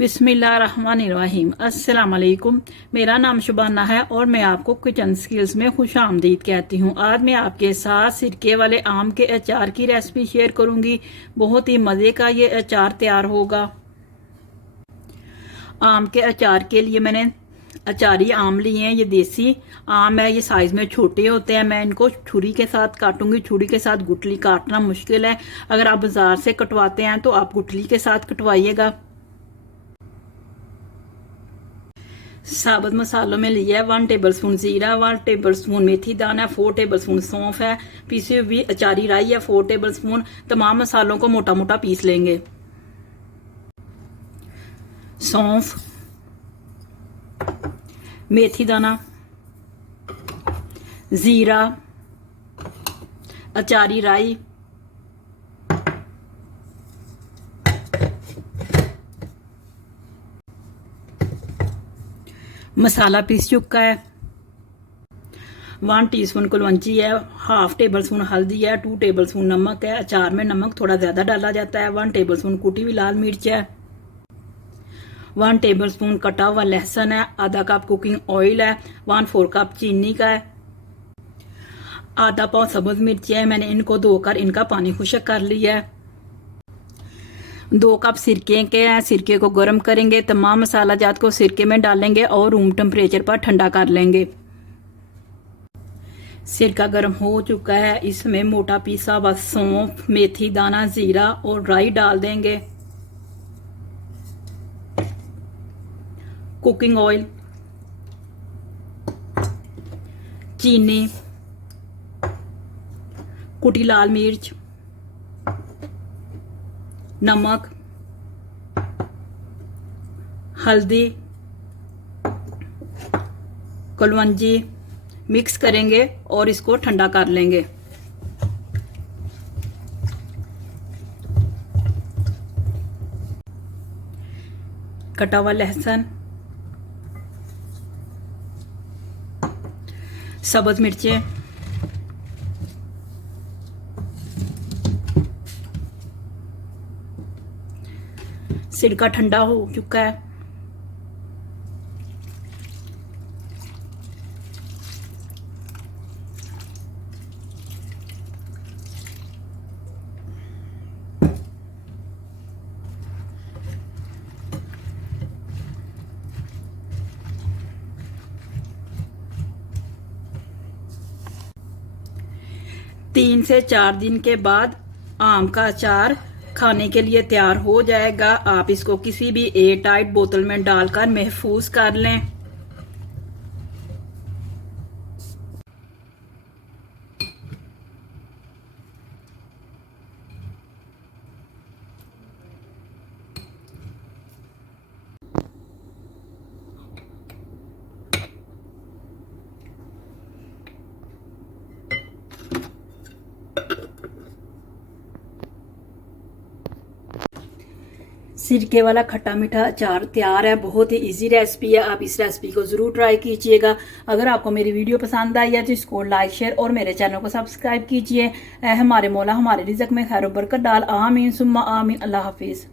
बिस्मिल्लाहिर्रहमानिर्रहीम। अस्सलाम वालेकुम। मेरा नाम शुबाना है और मैं आपको किचन स्किल्स में खुश आमदीद कहती हूँ। आज मैं आपके साथ सिरके वाले आम के अचार की रेसिपी शेयर करूँगी। बहुत ही मज़े का ये अचार तैयार होगा। आम के अचार के लिए मैंने अचारी आम लिए हैं। ये देसी आम है, ये साइज़ में छोटे होते हैं। मैं इनको छुरी के साथ काटूंगी। छुरी के साथ गुठली काटना मुश्किल है। अगर आप बाज़ार से कटवाते हैं तो आप गुठली के साथ कटवाइएगा। साबुत मसालों में लिया है 1 टेबलस्पून जीरा, 1 टेबलस्पून मेथी दाना, 4 टेबलस्पून सौंफ है, पीसी हुई अचारी राई है 4 टेबलस्पून। तमाम मसालों को मोटा मोटा पीस लेंगे। सौंफ, मेथी दाना, जीरा, अचारी राई, मसाला पीस चुका है। 1 टीस्पून कुलवंची है, 1/2 टेबलस्पून हल्दी है, 2 टेबलस्पून नमक है। अचार में नमक थोड़ा ज़्यादा डाला जाता है। 1 टेबलस्पून कुटी हुई लाल मिर्च है, 1 टेबलस्पून कटा हुआ लहसुन है, आधा कप कुकिंग ऑयल है, 1/4 कप चीनी का है, आधा पाव सब्ज मिर्च है। मैंने इनको धोकर इनका पानी खुश्क कर लिया है। 2 कप सिरके के हैं। सिरके को गर्म करेंगे। तमाम मसाला जात को सिरके में डालेंगे और रूम टेम्परेचर पर ठंडा कर लेंगे। सिरका गर्म हो चुका है। इसमें मोटा पीसा हुआ सौंफ, मेथी दाना, जीरा और राई डाल देंगे। कुकिंग ऑयल, चीनी, कुटी लाल मिर्च, नमक, हल्दी, कलवंजी मिक्स करेंगे और इसको ठंडा कर लेंगे। कटा हुआ लहसुन, सब्ज मिर्चें, सिरका ठंडा हो चुका है। तीन से 4 दिन के बाद आम का अचार खाने के लिए तैयार हो जाएगा। आप इसको किसी भी एयर टाइट बोतल में डालकर महफूज कर लें। सिरके वाला खट्टा मीठा अचार तैयार है। बहुत ही इजी रेसिपी है। आप इस रेसिपी को ज़रूर ट्राई कीजिएगा। अगर आपको मेरी वीडियो पसंद आई है तो इसको लाइक शेयर और मेरे चैनल को सब्सक्राइब कीजिए। हमारे मौला हमारे रिज़्क में खैर बरकत डाल। आमीन सुम्मा आमीन। अल्लाह हाफिज़।